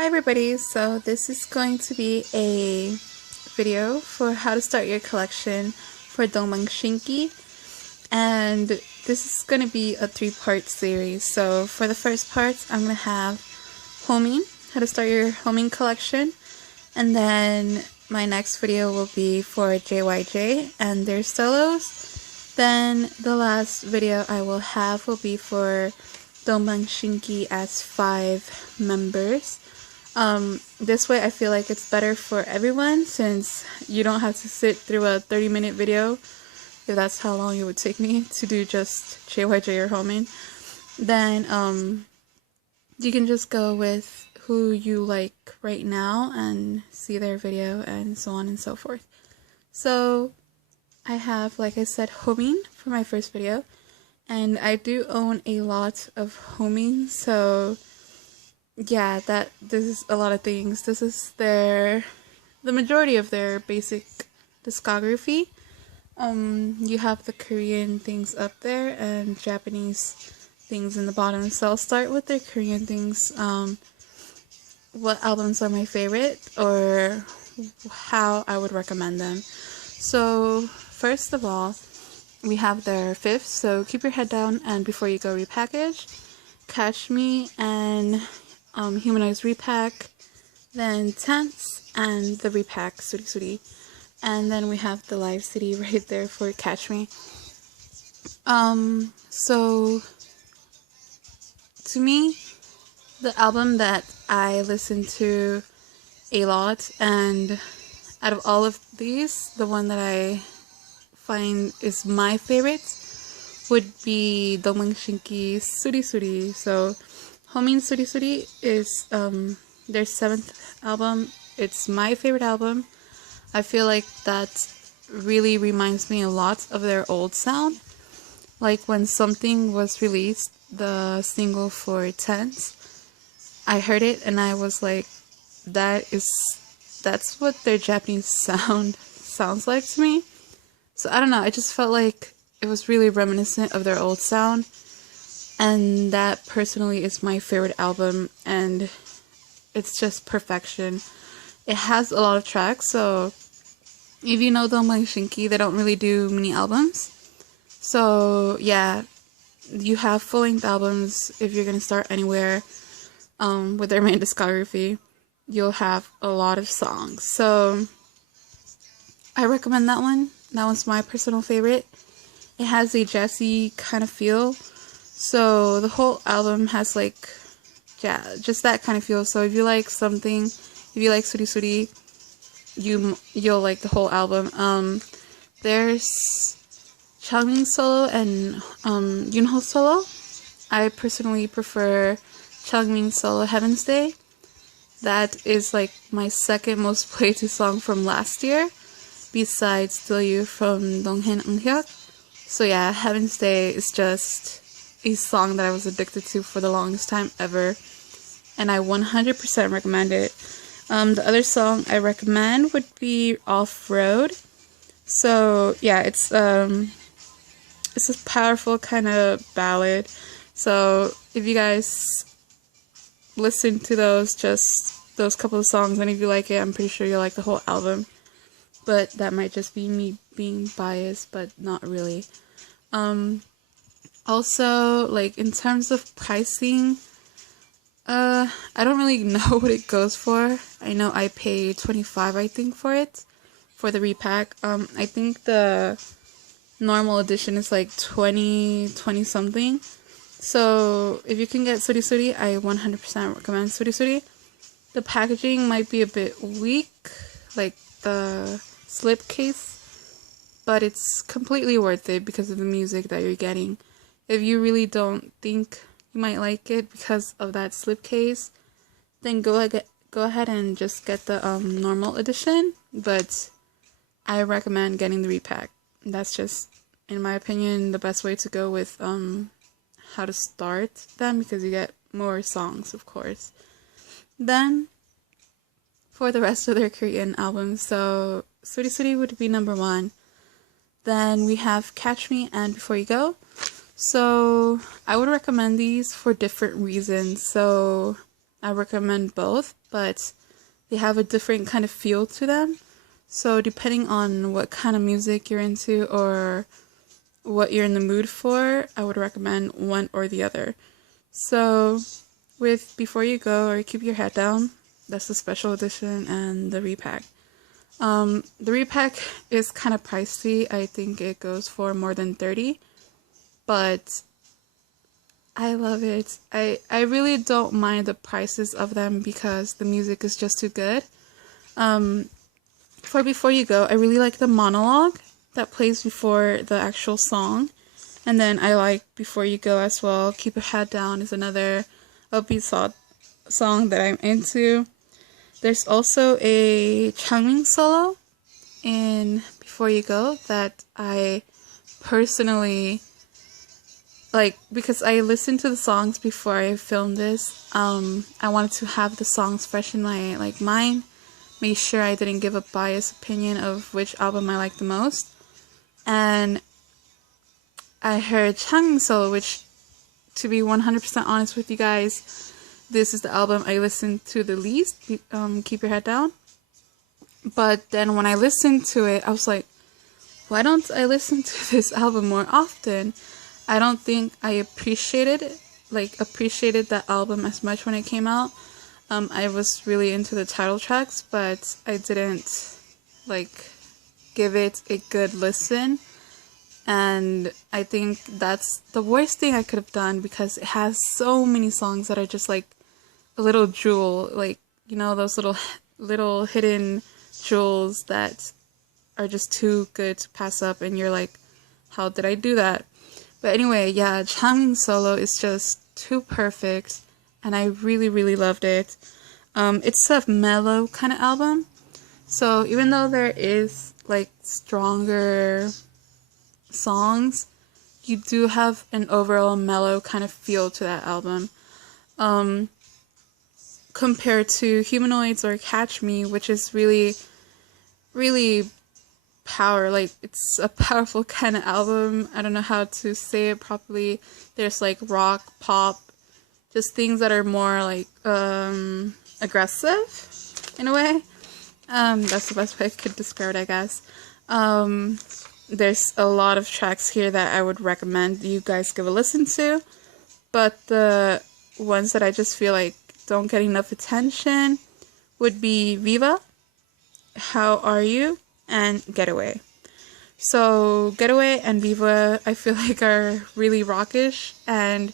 Hi everybody, so this is going to be a video for how to start your collection for Dongbang Shinki, and this is going to be a three-part series. So for the first part, I'm going to have HoMin, how to start your HoMin collection, and then my next video will be for JYJ and their solos. Then the last video I will have will be for Dongbang Shinki as 5 members. This way I feel like it's better for everyone, since you don't have to sit through a 30-minute video, if that's how long it would take me to do just JYJ or HoMin. Then you can just go with who you like right now and see their video and so on and so forth. So I have, like I said, HoMin for my first video, and I do own a lot of HoMin, so yeah, this is a lot of things. This is the majority of their basic discography. You have the Korean things up there and Japanese things in the bottom. So I'll start with their Korean things. What albums are my favorite, or how I would recommend them. So first of all, we have their fifth. So Keep Your Head Down and Before You Go Repackaged, Catch Me and Humanized Repack, then Tense and the Repack Suri Suri, and then we have the Live CD right there for Catch Me. So to me, the album that I listen to a lot, and out of all of these, the one that I find is my favorite would be Dongbang Shinki's Suri Suri. So HoMin Suri Suri is their 7th album. It's my favorite album. I feel like that really reminds me a lot of their old sound. Like when Something was released, the single for Tense, I heard it and I was like, that's what their Japanese sound sounds like to me. So I don't know, I just felt like it was really reminiscent of their old sound. And that personally is my favorite album, and it's just perfection. It has a lot of tracks, so if you know Dongbang Shinki, they don't really do mini albums. So yeah, you have full-length albums. If you're gonna start anywhere with their main discography, you'll have a lot of songs. So I recommend that one. That one's my personal favorite. It has a jazzy kind of feel. So the whole album has like, yeah, just that kind of feel. So if you like Something, if you like Suri Suri, you'll like the whole album. There's Changmin solo and Yunho solo. I personally prefer Changmin solo Heaven's Day. That is like my second most played song from last year, besides Still You from Donghae Eunghyuk. So yeah, Heaven's Day is just a song that I was addicted to for the longest time ever, and I 100% recommend it. The other song I recommend would be Off-Road. So yeah, it's a powerful kind of ballad. So if you guys listen to just those couple of songs, and if you like it, I'm pretty sure you'll like the whole album. But that might just be me being biased, but not really. Also, like, in terms of pricing, I don't really know what it goes for. I know I pay $25, I think, for it, for the repack. I think the normal edition is like 20 something. So if you can get Suri Suri, I 100% recommend Suri Suri. The packaging might be a bit weak, like the slipcase, but it's completely worth it because of the music that you're getting. If you really don't think you might like it because of that slipcase, then go ahead and just get the normal edition. But I recommend getting the repack. That's just, in my opinion, the best way to go with how to start them, because you get more songs, of course. Then for the rest of their Korean albums, so Suri Suri would be number 1. Then we have Catch Me and Before You Go. So I would recommend these for different reasons. So I recommend both, but they have a different kind of feel to them. So depending on what kind of music you're into or what you're in the mood for, I would recommend one or the other. So with Before You Go or Keep Your Head Down, that's the special edition, and the repack. The repack is kind of pricey. I think it goes for more than 30, but I love it. I really don't mind the prices of them because the music is just too good. For Before You Go, I really like the monologue that plays before the actual song. And then I like Before You Go as well. Keep Your Head Down is another upbeat song that I'm into. There's also a HoMin solo in Before You Go that I personally like, because I listened to the songs before I filmed this. I wanted to have the songs fresh in my mind, make sure I didn't give a biased opinion of which album I liked the most. And I heard HoMin solo, which, to be 100% honest with you guys, this is the album I listened to the least, Keep Your Head Down. But then when I listened to it, I was like, why don't I listen to this album more often? I don't think I appreciated that album as much when it came out. I was really into the title tracks, but I didn't give it a good listen. And I think that's the worst thing I could have done, because it has so many songs that are just like a little jewel, those little hidden jewels that are just too good to pass up, and you're like, how did I do that? But anyway, yeah, HoMin solo is just too perfect, and I really, really loved it. It's a mellow kind of album, so even though there is stronger songs, you do have an overall mellow kind of feel to that album. Compared to Humanoids or Catch Me, which is really, really it's a powerful kind of album. I don't know how to say it properly. There's rock, pop, just things that are more aggressive in a way. That's the best way I could describe it, I guess. There's a lot of tracks here that I would recommend you guys give a listen to, but the ones that I just feel like don't get enough attention would be Viva, How Are You, and Getaway. So Getaway and Viva, I feel like, are really rockish, and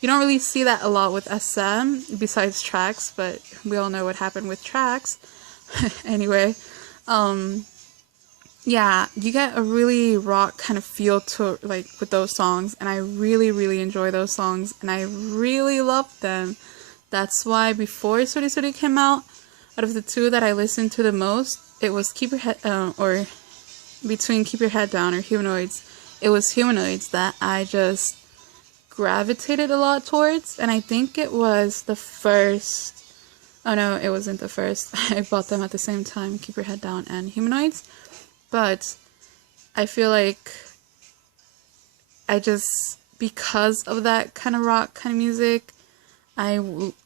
you don't really see that a lot with SM besides Tracks, but we all know what happened with Tracks. Anyway, yeah, you get a really rock kind of feel to with those songs, and I really, really enjoy those songs, and I really love them. That's why before Suri Suri came out of the two that I listened to the most, it was Keep Your Head, or between Keep Your Head Down or Humanoids, it was Humanoids that I just gravitated a lot towards, and I think it was the first, oh no, it wasn't the first, I bought them at the same time, Keep Your Head Down and Humanoids, but I feel like because of that kind of rock kind of music, I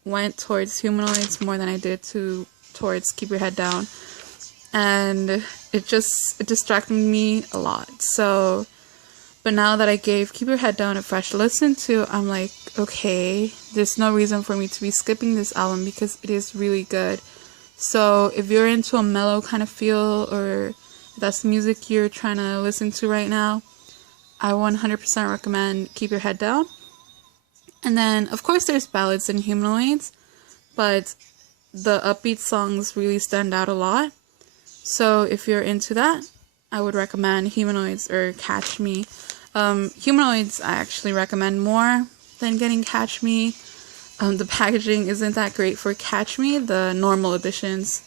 went towards Humanoids more than I did towards Keep Your Head Down, and it distracted me a lot. So, but now that I gave Keep Your Head Down a fresh listen to, I'm like, okay, there's no reason for me to be skipping this album because it is really good. So if you're into a mellow kind of feel, or if that's the music you're trying to listen to right now, I 100% recommend Keep Your Head Down. And then, of course, there's ballads and Humanoids, but the upbeat songs really stand out a lot. So if you're into that, I would recommend Humanoids or Catch Me. Humanoids I actually recommend more than getting Catch Me. The packaging isn't that great for Catch Me, the normal editions.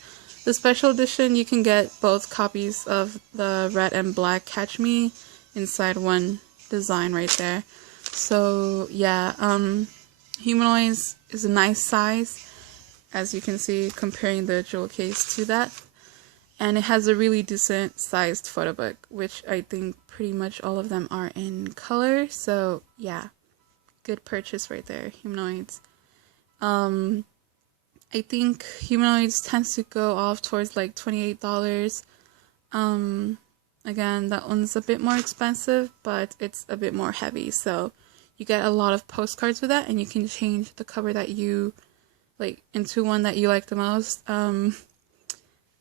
The special edition, you can get both copies of the red and black Catch Me inside one design right there. So yeah, Humanoids is a nice size, as you can see, comparing the jewel case to that. And it has a really decent sized photo book, which I think pretty much all of them are in color. So yeah, good purchase right there, Humanoids. I think Humanoids tends to go off towards like $28. Again, that one's a bit more expensive, but it's a bit more heavy, so you get a lot of postcards with that, and you can change the cover that you like into one that you like the most. I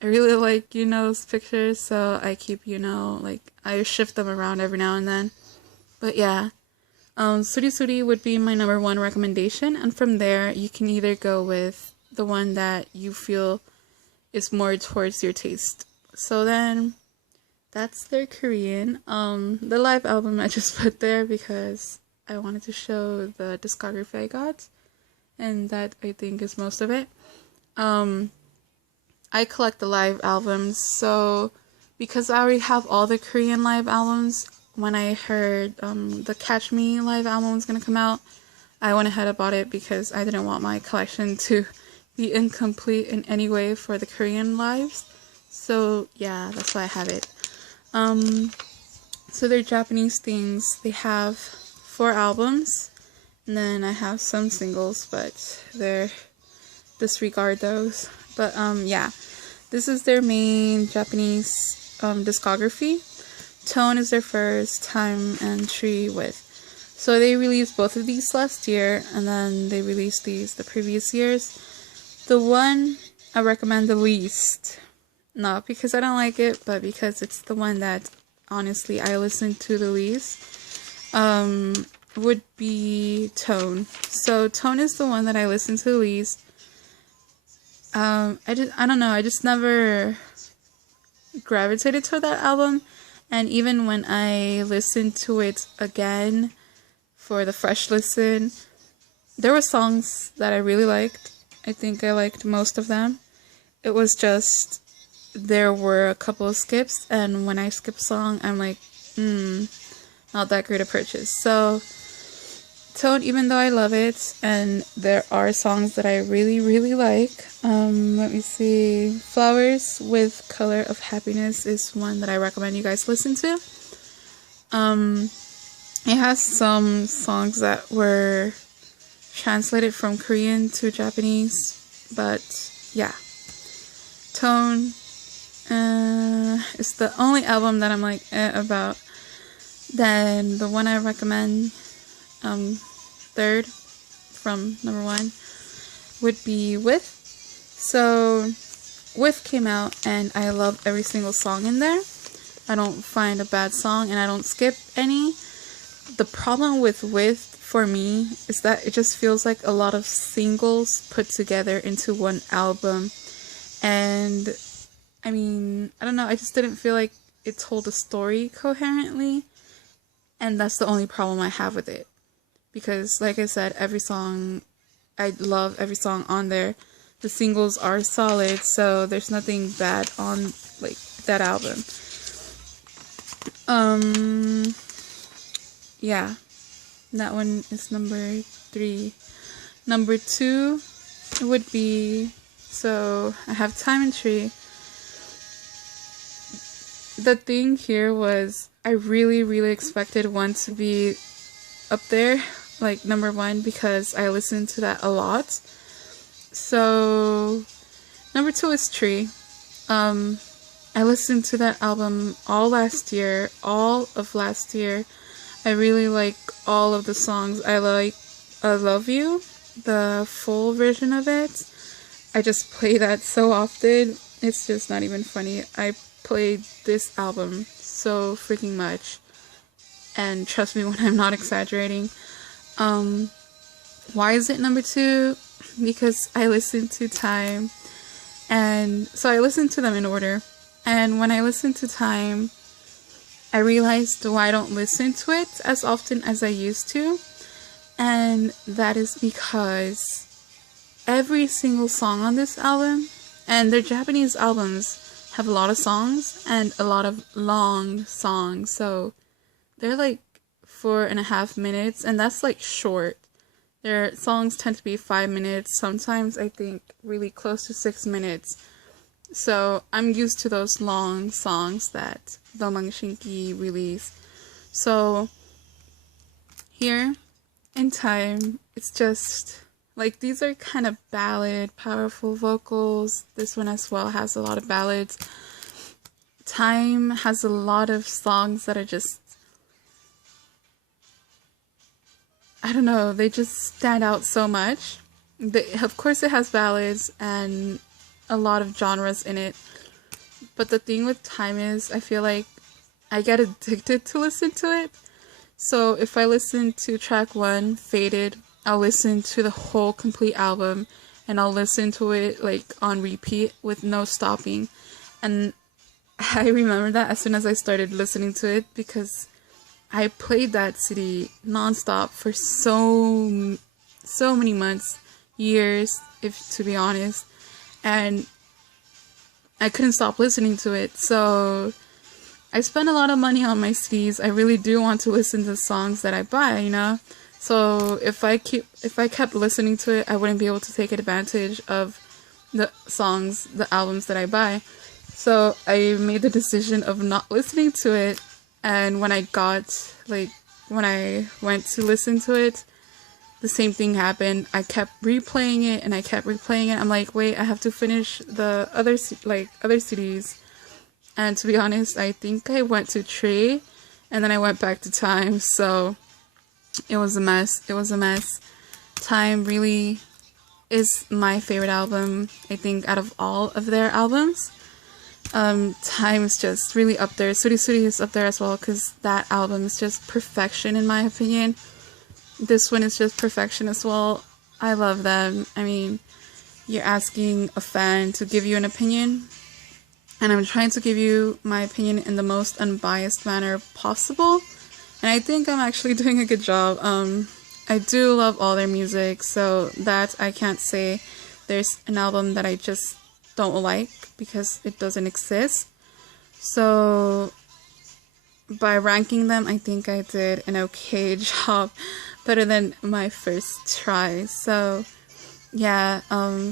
really like Yuno's pictures, so I keep like I shift them around every now and then. But yeah, Suri Suri would be my number one recommendation, and from there you can either go with the one that you feel is more towards your taste. So then that's their Korean. The live album I just put there because I wanted to show the discography I got, and that I think is most of it. I collect the live albums, so because I already have all the Korean live albums, when I heard the Catch Me live album was gonna come out, I went ahead and bought it because I didn't want my collection to be incomplete in any way for the Korean lives. So yeah, that's why I have it. So they're Japanese things. They have 4 albums, and then I have some singles, but they're disregard those. But yeah, this is their main Japanese discography. Tone is their first, Time and Tree with. So they released both of these last year, and then they released these the previous years. The one I recommend the least, not because I don't like it, but because it's the one that honestly I listen to the least, would be Tone. So Tone is the one that I listen to the least. I don't know, I just never gravitated to that album, and even when I listened to it again for the fresh listen, there were songs that I really liked. I think I liked most of them. It was just there were a couple of skips, and when I skip a song, I'm like, not that great a purchase. So Tone, even though I love it, and there are songs that I really, really like. Let me see. Flowers with Color of Happiness is one that I recommend you guys listen to. It has some songs that were translated from Korean to Japanese, but yeah. Tone is the only album that I'm like about. Then the one I recommend, third from number 1, would be With. So With came out, and I love every single song in there. I don't find a bad song, and I don't skip any. The problem with for me is that it just feels like a lot of singles put together into one album, and I mean, I don't know, I just didn't feel like it told a story coherently, and that's the only problem I have with it. Because, like I said, I love every song on there. The singles are solid, so there's nothing bad on, like, that album. Yeah, that one is number 3. Number 2 would be, so I have Time and Tree. The thing here was, I really, really expected one to be up there, like number 1, because I listened to that a lot. So number 2 is Tree. I listened to that album all of last year. I really like all of the songs. I like I Love You, the full version of it. I just play that so often, it's just not even funny. I played this album so freaking much, and trust me when I'm not exaggerating. Why is it number 2? Because I listened to Time, and so I listened to them in order, and when I listened to Time, I realized why I don't listen to it as often as I used to, and that is because every single song on this album, and their Japanese albums have a lot of songs and a lot of long songs, so they're like 4.5 minutes, and that's like short. Their songs tend to be 5 minutes, sometimes I think really close to 6 minutes. So I'm used to those long songs that Domang Shinki release. So here in Time, it's just Like, these are kind of ballad, powerful vocals. This one as well has a lot of ballads. Time has a lot of songs that are just, I don't know, they just stand out so much. Of course it has ballads and a lot of genres in it. But the thing with Time is, I feel like I get addicted to listen to it. So if I listen to track 1, Faded, I'll listen to the whole complete album and I'll listen to it like on repeat with no stopping. And I remember that as soon as I started listening to it, because I played that CD nonstop for so many months, years, if to be honest, and I couldn't stop listening to it. So I spend a lot of money on my CDs. I really do want to listen to songs that I buy, you know? So if I kept listening to it, I wouldn't be able to take advantage of the songs, the albums that I buy. So I made the decision of not listening to it, and when I went to listen to it, the same thing happened. I kept replaying it and I kept replaying it. I'm like, wait, I have to finish the other CDs. And to be honest, I think I went to Tree and then I went back to Time. So it was a mess. It was a mess. Time really is my favorite album, I think, out of all of their albums. Time is just really up there. Suri Suri is up there as well, because that album is just perfection in my opinion. This one is just perfection as well. I love them. I mean, you're asking a fan to give you an opinion, and I'm trying to give you my opinion in the most unbiased manner possible, and I think I'm actually doing a good job. I do love all their music, so that I can't say there's an album that I just don't like, because it doesn't exist. So by ranking them, I think I did an okay job, better than my first try. So yeah,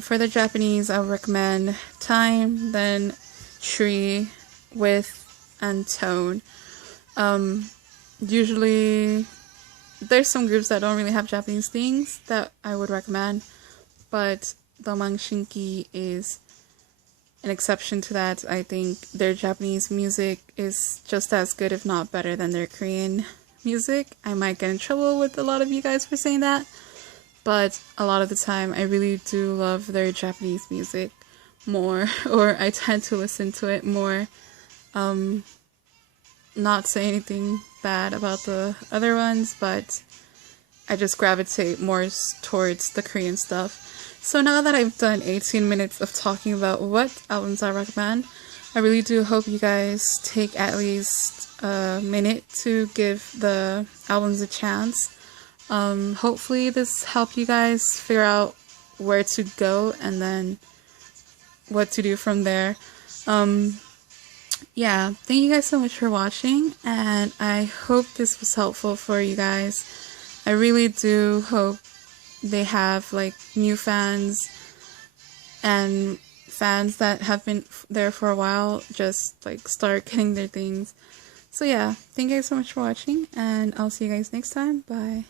for the Japanese, I would recommend Time, then Tree, Width, and Tone. Usually there's some groups that don't really have Japanese things that I would recommend, but Domang Shinki is an exception to that. I think their Japanese music is just as good, if not better, than their Korean music. I might get in trouble with a lot of you guys for saying that, but a lot of the time I really do love their Japanese music more, or I tend to listen to it more. Not say anything bad about the other ones, but I just gravitate more towards the Korean stuff. So now that I've done 18 minutes of talking about what albums I recommend, I really do hope you guys take at least a minute to give the albums a chance. Hopefully this helped you guys figure out where to go and then what to do from there. Yeah, thank you guys so much for watching, and I hope this was helpful for you guys. I really do hope they have like new fans and fans that have been there for a while just like start getting their things. So yeah, thank you guys so much for watching, and I'll see you guys next time. Bye.